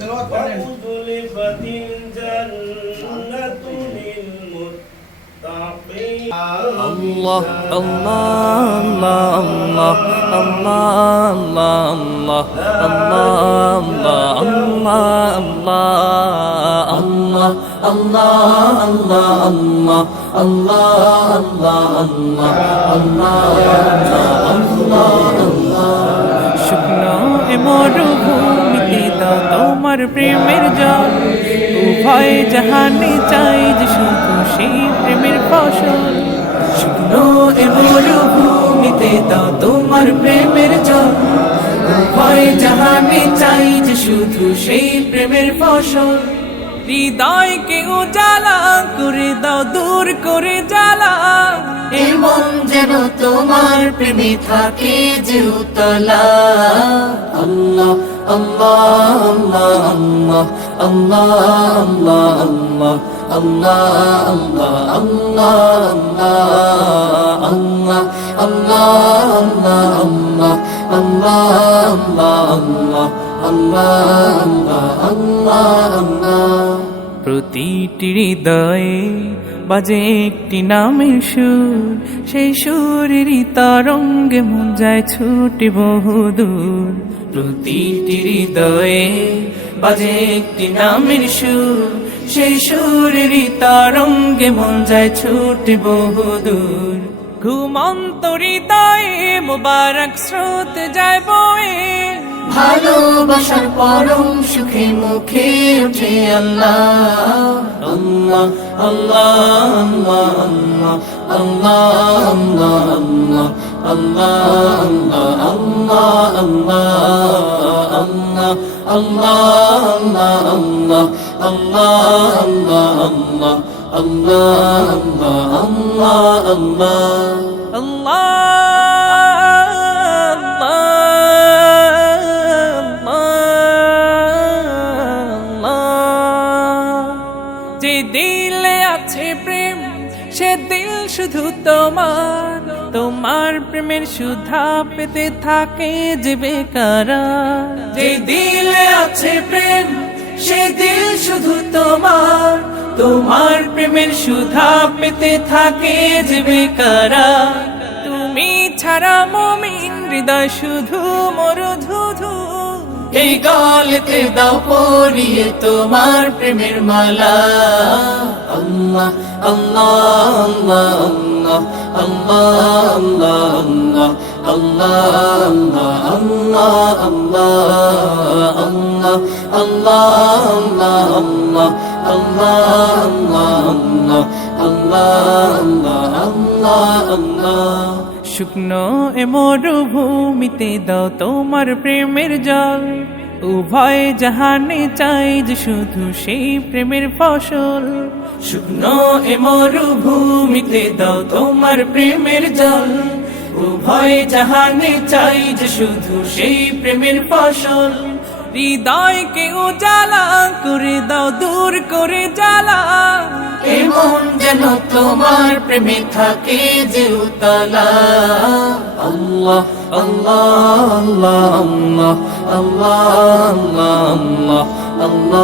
وأزلفت الجنة للمتقين الله الله الله الله الله الله الله الله الله الله শুকনো এ মরুভূমিতে দাও তোমার প্রেমের জল উভয় জাহানে চাই যে শুধু সেই প্রেমের ফসল শুকনো এ মরুভূমিতে দাও তোমার প্রেমের জল উভয় জাহানে চাই যে শুধু সেই প্রেমের ফসল হৃদয়কে উজালা করে দাও দূর করে জ্বালা এমন যেন তোমার প্রেমে থাকে যে উতলা আল্লাহ আল্লাহ আল্লাহ আল্লাহ আল্লাহ আল্লাহ আল্লাহ আল্লাহ আল্লাহ আল্লাহ আল্লাহ আল্লাহ প্রতিটি হৃদয়ে বাজে একটি নামের সুর সেই সুরেরই তরঙ্গে মন যায় ছুটে বহুদূর প্রতিটি হৃদয়ে বাজে একটি নামের সুর সেই সুরেরই তরঙ্গে মন যায় ছুটে বহুদূর ঘুমন্ত হৃদয়ে মোবারক স্রোত যায় বয়ে ভালোবাসার পরম সুখে মুখে উঠে আল্লাহ আল্লাহ আল্লাহ আল্লাহ আল্লাহ আল্লাহ আল্লাহ আল্লাহ যে দিলে আছে প্রেম সে দিল শুধু তোমার তোমার প্রেমের সুধা পেতে থাকে যে বেকারার যে দিলে আছে প্রেম সে দিল শুধু তোমার তোমার প্রেমের সুধা পেতে থাকে যে বেকারার তুমি ছাড়া মুমিন হৃদয় শুধু মরুধুধু এই গলেতে দাও পরিয়ে তোমার প্রেমের মালা আল্লাহ আল্লাহ আল্লাহ আল্লাহ আল্লাহ আল্লাহ আল্লাহ আল্লাহ শুকনো এ মরুভূমিতে দাও তোমার প্রেমের জল উভয় জাহানে চাই যে শুধু সেই প্রেমের ফসল শুকনো এ মরুভূমিতে দাও তোমার প্রেমের জল উভয় জাহানে চাই যে শুধু সেই প্রেমের ফসল হৃদয়কে উজালা করে দাও দূর করে জ্বালা এমন যেন তোমার প্রেমে থাকে যে উতলা আল্লাহ আল্লাহ আল্লাহ আল্লাহ আল্লাহ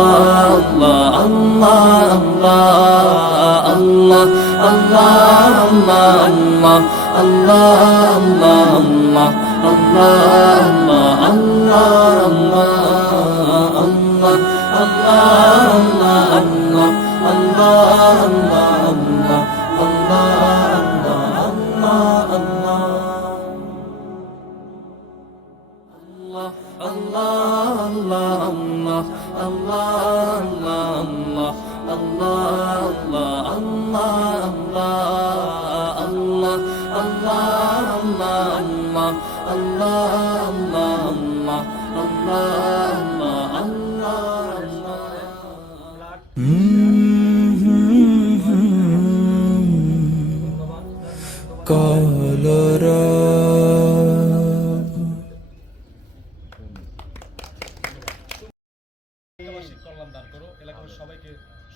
কল্যাণ দান করো, এলাকার সবাইকে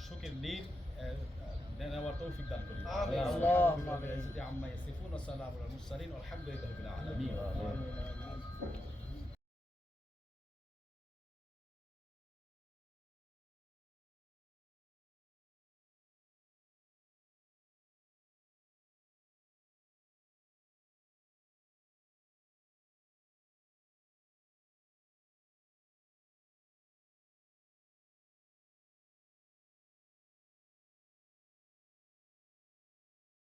সুখের নীড় নেওয়ার তৌফিক দান করো। আম্মা ইয়াসিফুন ওয়া সালামুল মুরসালিন আলহামদুলিল্লাহি রাব্বিল আলামিন।